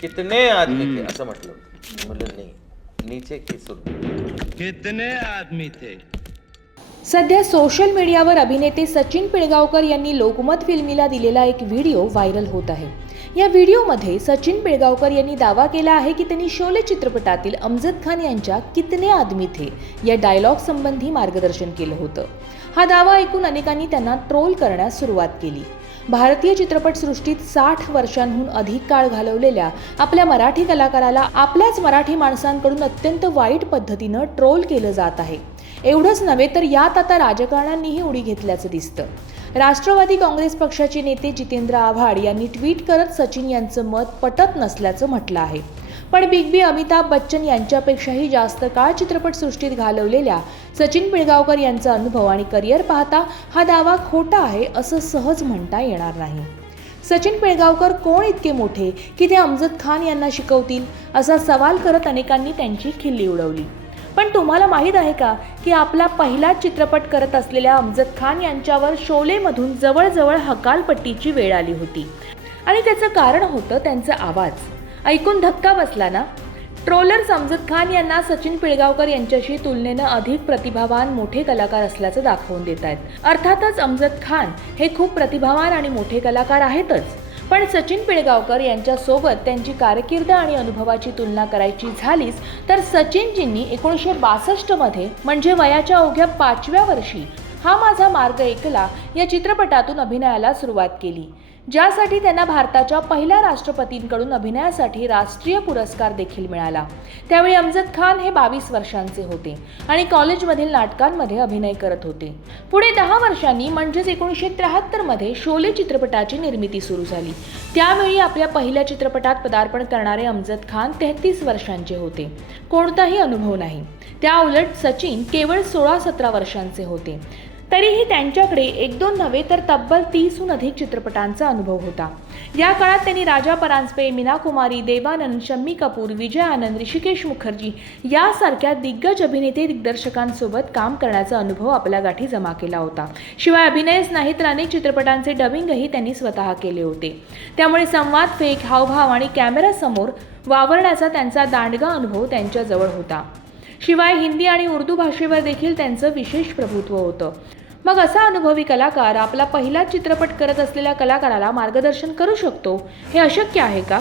कितने आदमी थे? असं म्हटलं म्हणलं नाही नीचे की सुर कितने आदमी थे? सध्या सोशल मीडियावर अभिनेते सचिन पिळगावकर यांनी लोकमत फिल्मीला दिलेला एक व्हिडिओ व्हायरल होत आहे. या व्हिडिओमध्ये सचिन पिळगावकर यांनी दावा केला आहे की त्यांनी शोले चित्रपटातील अमजद खान यांच्या कितने आदमी थे या डायलॉग संबंधी मार्गदर्शन केलं होतं. हा दावा ऐकून अनेकांनी त्यांना ट्रोल करण्यास सुरुवात केली. भारतीय चित्रपटसृष्टीत साठ वर्षांहून अधिक काळ घालवलेल्या आपल्या मराठी कलाकाराला आपल्याच मराठी माणसांकडून अत्यंत वाईट पद्धतीनं ट्रोल केलं जात आहे. एवढंच नव्हे तर यात आता राजकारण्यांनीही उडी घेतल्याचं दिसतं. राष्ट्रवादी काँग्रेस पक्षाचे नेते जितेंद्र आव्हाड यांनी ट्विट करत सचिन यांचं मत पटत नसल्याचं म्हटलं आहे. पण बिग बी अमिताभ बच्चन यांच्यापेक्षाही जास्त काळ चित्रपटसृष्टीत घालवलेल्या सचिन पिळगावकर यांचा अनुभव आणि करिअर पाहता हा दावा खोटा आहे असं सहज म्हणता येणार नाही. सचिन पिळगावकर कोण इतके मोठे की ते अमजद खान यांना शिकवतील असा सवाल करत अनेकांनी त्यांची खिल्ली उडवली. पण तुम्हाला माहीत आहे का की आपला पहिला चित्रपट करत असलेल्या अमजद खान यांच्यावर शोलेमधून जवळजवळ हकालपट्टीची वेळ आली होती. आणि त्याचं कारण होतं त्यांचा आवाज. ऐकून धक्का बसला ना? ट्रोलर अमजद खान यांना सचिन पिळगावकर यांच्याशी तुलनेनं अधिक प्रतिभावान मोठे कलाकार असल्याचं दाखवून देत आहेत. अर्थातच अमजद खान हे खूप प्रतिभावान आणि मोठे कलाकार आहेतच. पण सचिन पिळगावकर यांच्यासोबत त्यांची कारकीर्द आणि अनुभवाची तुलना करायची झालीच तर सचिनजींनी एकोणीसशे बासष्टमध्ये म्हणजे वयाच्या अवघ्या पाचव्या वर्षी हा माझा मार्ग ऐकला या चित्रपटातून अभिनयाला सुरुवात केली. ज्यासाठी त्यांना भारताच्या पहिल्या राष्ट्रपतींकडून अभिनयासाठी राष्ट्रीय पुरस्कार देखील मिळाला. त्यावेळी अमजद खान हे बावीस वर्षांचे होते आणि कॉलेजमधील नाटकांमध्ये अभिनय करत होते. पुढे दहा वर्षांनी म्हणजेच एकोणीसशे त्र्याहत्तरमध्ये शोले चित्रपटाची निर्मिती सुरू झाली. त्यावेळी आपल्या पहिल्या चित्रपटात पदार्पण करणारे अमजद खान तेहतीस वर्षांचे होते. कोणताही अनुभव नाही. त्याउलट सचिन केवळ सोळा सतरा वर्षांचे होते. तरीही त्यांच्याकडे एक दोन नव्हे तर तब्बल तीसहून अधिक चित्रपटांचा अनुभव होता. या काळात त्यांनी राजा परांजपे मीना कुमारी देवानंद शम्मी कपूर विजय आनंद ऋषिकेश मुखर्जी यासारख्या दिग्गज अभिनेते दिग्दर्शकांसोबत काम करण्याचा अनुभव आपल्या गाठी जमा केला होता. शिवाय अभिनयच नाही तर अनेक चित्रपटांचे डबिंगही त्यांनी स्वतः केले होते. त्यामुळे संवाद फेक हावभाव आणि कॅमेऱ्यासमोर वावरण्याचा त्यांचा दांडगा अनुभव त्यांच्याजवळ होता. शिवाय हिंदी आणि उर्दू भाषेवर देखील त्यांचं विशेष प्रभुत्व होतं. मग असा अनुभवी कलाकार आपला पहिला चित्रपट करत असलेल्या कलाकाराला मार्गदर्शन करू शकतो हे अशक्य आहे का?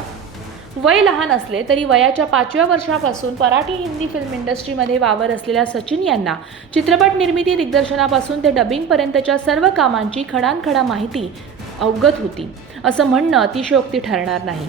वय लहान असले तरी वयाच्या पाचव्या वर्षापासून मराठी हिंदी फिल्म इंडस्ट्रीमध्ये वावर असलेल्या सचिन यांना चित्रपट निर्मिती दिग्दर्शनापासून ते डबिंगपर्यंतच्या सर्व कामांची खडानखडा माहिती अवगत होती असं म्हणणं अतिशयोक्ती ठरणार नाही.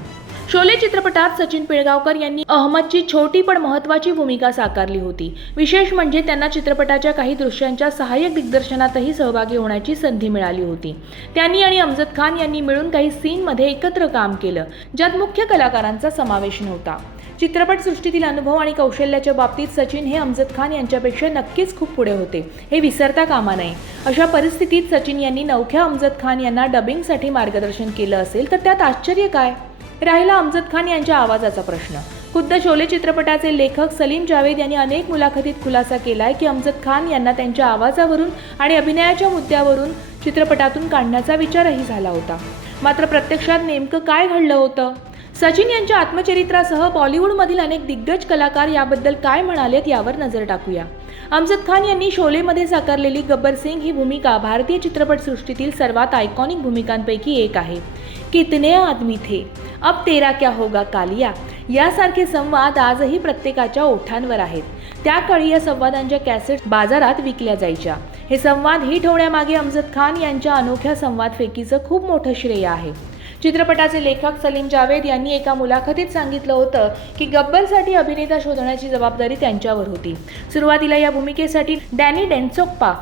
शोले चित्रपटात सचिन पिळगावकर यांनी अहमदची छोटी पण महत्त्वाची भूमिका साकारली होती. विशेष म्हणजे त्यांना चित्रपटाच्या काही दृश्यांच्या सहाय्यक दिग्दर्शनातही सहभागी होण्याची संधी मिळाली होती. त्यांनी आणि अमजद खान यांनी मिळून काही सीनमध्ये एकत्र काम केलं ज्यात मुख्य कलाकारांचा समावेश नव्हता. चित्रपटसृष्टीतील अनुभव आणि कौशल्याच्या बाबतीत सचिन हे अमजद खान यांच्यापेक्षा नक्कीच खूप पुढे होते. हे विसरता कामा नये. अशा परिस्थितीत सचिन यांनी नवख्या अमजद खान यांना डबिंगसाठी मार्गदर्शन केलं असेल तर त्यात आश्चर्य काय? राहिला अमजद खान यांच्या आवाजाचा प्रश्न. खुद्द शोले चित्रपटाचे लेखक सलीम जावेद यांनी अनेक मुलाखतीत खुलासा केलाय की अमजद खान यांना त्यांच्या आवाजावरून आणि अभिनयाच्या मुद्द्यावरून चित्रपटातून काढण्याचा विचारही झाला होता. मात्र प्रत्यक्षात नेमकं काय घडलं होतं? सचिन यांच्या आत्मचरित्रासह बॉलिवूडमधील अनेक दिग्गज कलाकार याबद्दल काय म्हणालेत यावर नजर टाकूया. अमजद खान यांनी शोलेमध्ये साकारलेली गब्बर सिंग ही भूमिका भारतीय चित्रपटसृष्टीतील सर्वात आयकॉनिक भूमिकांपैकी एक आहे. कितने आदमी थे? अब तेरा क्या होगा कालिया? यासारखे संवाद आजही प्रत्येकाच्या ओठांवर आहेत. त्या काळी या संवादांच्या कॅसेट बाजारात विकल्या जायच्या. हे संवाद हिट होण्यामागे अमजद खान यांच्या अनोख्या संवाद फेकीचं खूप मोठं श्रेय आहे. चित्रपटाचे लेखक सलीम जावेद यांनी एका मुलाखतीत सांगितलं होतं की गब्बरसाठी अभिनेता शोधण्याची जबाबदारी त्यांच्यावर होती. सुरुवातीला या भूमिकेसाठी डॅनी डेन्सोप्पा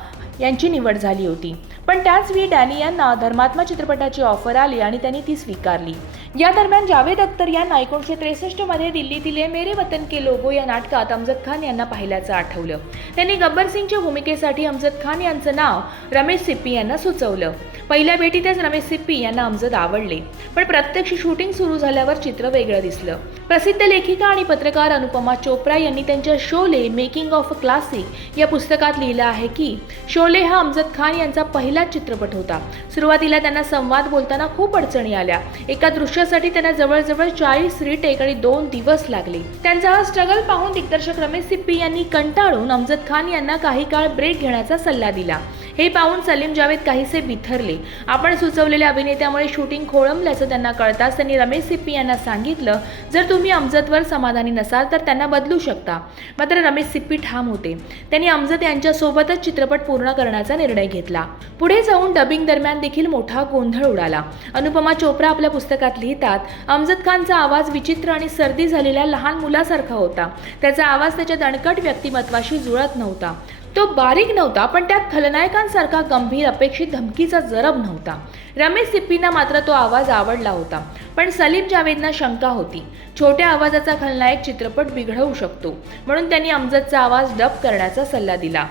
यांची निवड झाली होती. पण त्याच वेळी डॅनी यांना धर्मात्मा चित्रपटाची ऑफर आली आणि त्यांनी ती स्वीकारली. या दरम्यान जावेद अख्तर यांना एकोणीसशे त्रेसष्टमध्ये दिल्लीतील मेरे वतन के लोगो या नाटकात अमजद खान यांना पाहिल्याचं आठवलं. त्यांनी गब्बर सिंगच्या भूमिकेसाठी अमजद खान यांचं नाव रमेश सिप्पी यांना सुचवलं. पहिल्या भेटीतच रमेश सिप्पी यांना अमजद आवडले. पण प्रत्यक्ष शूटिंग सुरू झाल्यावर चित्र वेगळं दिसलं. प्रसिद्ध लेखिका आणि पत्रकार अनुपमा चोप्रा यांनी त्यांच्या Sholay making of a classic या पुस्तकात लिहिलं आहे की शोले हा अमजद खान यांचा पहिला पहिलाच चित्रपट होता. सुरुवातीला त्यांना संवाद बोलताना खूप अडचणी आल्या. एका दृश्यासाठी त्यांना जवळजवळ चाळीस रिटेक आणि दोन दिवस लागले. त्यांचा हा स्ट्रगल पाहून दिग्दर्शक रमेश सिप्पी यांनी कंटाळून अमजद खान यांना काही काळ ब्रेक घेण्याचा सल्ला दिला. हे पाहून सलीम जावेद काहीसे बिथरले आपण सुचवलेल्या अभिनेत्यामुळे शूटिंग खोळंबल्याचं त्यांना कळताच त्यांनी रमेश सिप्पी यांना सांगितलं जर तुम्ही अमजदवर समाधानी नसाल तर त्यांना बदलू शकता. मात्र रमेश सिप्पी ठाम होते. त्यांनी अमजद यांच्यासोबतच चित्रपट पूर्ण करण्याचा निर्णय घेतला. पुढे जाऊन डबिंग दरम्यान देखील मोठा गोंधळ उडाला. अनुपमा चोप्रा आपल्या पुस्तकात लिहितात अमजद खानचा आवाज विचित्र आणि सर्दी झालेल्या लहान मुलासारखा होता. त्याचा आवाज त्याच्या दणकट व्यक्तिमत्वाशी जुळत नव्हता. तो बारीक नव्हता पण त्यात खलनायकांसारखा गंभीर अपेक्षित धमकीचा जरब नव्हता. रमेश सिप्पींना मात्र तो आवाज आवडला होता पण सलीम जावेदना शंका होती. छोट्या आवाजाचा खलनायक चित्रपट बिघडवू शकतो म्हणून त्यांनी अमजदचा आवाज डब करण्याचा सल्ला दिला.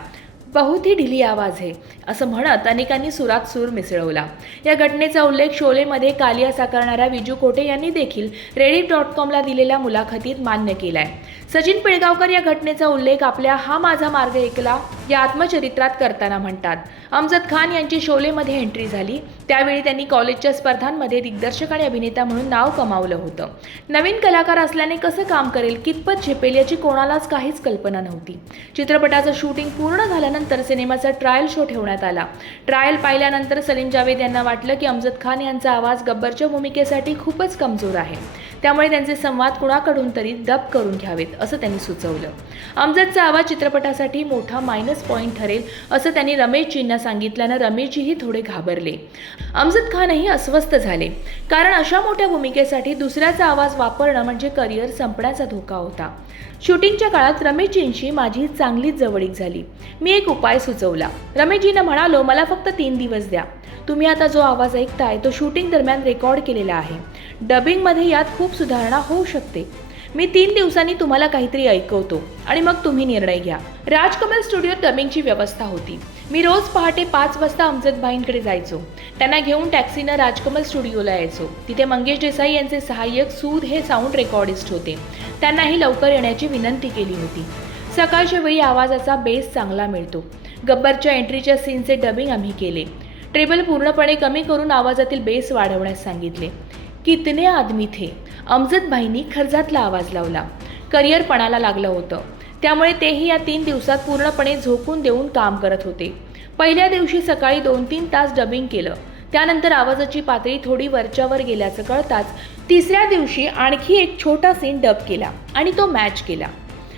बहुत ही ढिली आवाज आहे असं म्हणत अनेकांनी सुरात सूर मिसळवला. या घटनेचा उल्लेख शोलेमध्ये कालिया साकारणाऱ्या विजू कोटे यांनी देखील रेडिट डॉट कॉमला दिलेल्या मुलाखतीत मान्य केलाय. सचिन पिळगावकर या घटनेचा उल्लेख आपल्या हा माझा मार्ग ऐकला या आत्मचरित्रात करताना म्हणतात. अमजद खान यांची शोलेमध्ये एंट्री झाली. त्यावेळी त्यांनी कॉलेजच्या स्पर्धांमध्ये दिग्दर्शक आणि अभिनेता म्हणून नाव कमावलं होतं. नवीन कलाकार असल्याने कसं काम करेल कितपत झेपेल याची कोणालाच काहीच कल्पना नव्हती. चित्रपटाचं शूटिंग पूर्ण झाल्यानंतर सिनेमाचा ट्रायल शो ठेवण्यात आला. ट्रायल पाहिल्यानंतर सलीम जावेद यांना वाटलं की अमजद खान यांचा आवाज गब्बरच्या भूमिकेसाठी खूपच कमजोर आहे. त्यामुळे त्यांचे संवाद कुणाकडून तरी डब करून घ्यावेत असं त्यांनी सुचवलं. अमजदचा आवाज चित्रपटासाठी मोठा मायनस पॉईंट ठरेल असं त्यांनी रमेशजींना सांगितल्यानं रमेशजीही थोडे घाबरले. अमजद खानही अस्वस्थ झाले. कारण अशा मोठ्या भूमिकेसाठी दुसऱ्याचा आवाज वापरणं म्हणजे करिअर संपण्याचा धोका होता. शूटिंगच्या काळात रमेशजींशी माझी चांगलीच जवळीक झाली. मी एक उपाय सुचवला. रमेशजीनं म्हणालो मला फक्त तीन दिवस द्या. तुम्ही आता जो आवाज ऐकताय तो शूटिंग दरम्यान रेकॉर्ड केलेला आहे. डबिंगमध्ये यात खूप सुधारणा होऊ शकते. मी तीन दिवसांनी तुम्हाला काहीतरी ऐकवतो आणि मग तुम्ही निर्णय घ्या. राजकमल स्टुडिओत डबिंगची व्यवस्था होती. मी रोज पहाटे पाच वाजता अमजद भाईंकडे जायचो. त्यांना घेऊन टॅक्सीनं राजकमल स्टुडिओला यायचो. तिथे मंगेश देसाई यांचे सहाय्यक सूद हे साऊंड रेकॉर्डिस्ट होते. त्यांनाही लवकर येण्याची विनंती केली होती. सकाळच्या वेळी आवाजाचा बेस चांगला मिळतो. गब्बरच्या एंट्रीच्या सीनचे डबिंग आम्ही केले. ट्रेबल पूर्णपणे कमी करून आवाजातील बेस वाढवण्यास सांगितले. कितने आदमी थे? अमजद भाईंनी खर्जातला आवाज लावला. करिअर पणाला लागलं होतं. त्यामुळे तेही या तीन दिवसात पूर्णपणे झोकून देऊन काम करत होते. पहिल्या दिवशी सकाळी दोन तीन तास डबिंग केलं. त्यानंतर आवाजाची पातळी थोडी वरच्यावर गेल्याचं कळताच तिसऱ्या दिवशी आणखी एक छोटा सीन डब केला आणि तो मॅच केला.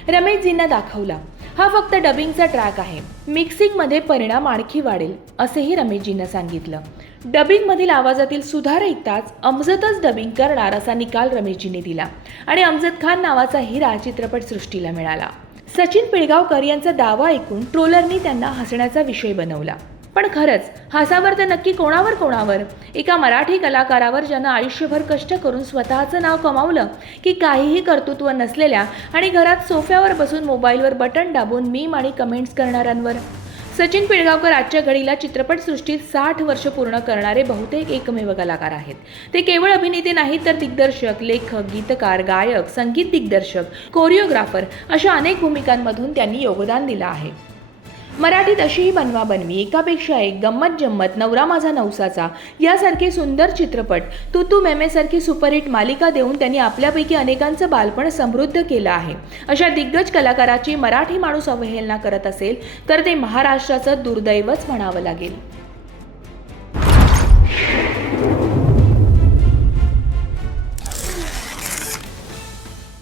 रमेशजींना दाखवला. हा फक्त डबिंगचा ट्रॅक आहे. मिक्सिंगमध्ये परिणाम आणखी वाढेल असेही रमेशजींना सांगितलं. डबिंगमधील आवाजातील सुधार ऐकताच अमजदच डबिंग करणार असा निकाल रमेशजीने दिला आणि अमजद खान नावाचा हिरा चित्रपटसृष्टीला मिळाला. सचिन पिळगावकर यांचा दावा ऐकून ट्रोलरनी त्यांना हसण्याचा विषय बनवला. पण खरंच हासावर तर नक्की कोणावर कोणावर? एका मराठी कलाकारावर ज्यानं आयुष्यभर कष्ट करून स्वतःचं नाव कमावलं की काहीही कर्तृत्व नसलेल्या आणि घरात सोफ्यावर बसून मोबाईलवर बटन दाबून मीम आणि कमेंट्स करणाऱ्यांवर? सचिन पिळगावकर आजच्या घडीला चित्रपटसृष्टीत साठ वर्ष पूर्ण करणारे बहुतेक एकमेव कलाकार आहेत. ते केवळ अभिनेते नाहीत तर दिग्दर्शक लेखक गीतकार गायक संगीत दिग्दर्शक कोरिओग्राफर अशा अनेक भूमिकांमधून त्यांनी योगदान दिलं आहे. मराठीत अशीही बनवा बनवी. एकापेक्षा एक गंमत जम्मत नवरा माझा नवसाचा. यासारखे सुंदर चित्रपट तू तू मेमेसारखी सुपरहिट मालिका देऊन त्यांनी आपल्यापैकी अनेकांचं बालपण समृद्ध केलं आहे. अशा दिग्गज कलाकाराची मराठी माणूस अवहेलना करत असेल तर ते महाराष्ट्राचं दुर्दैवच म्हणावं लागेल.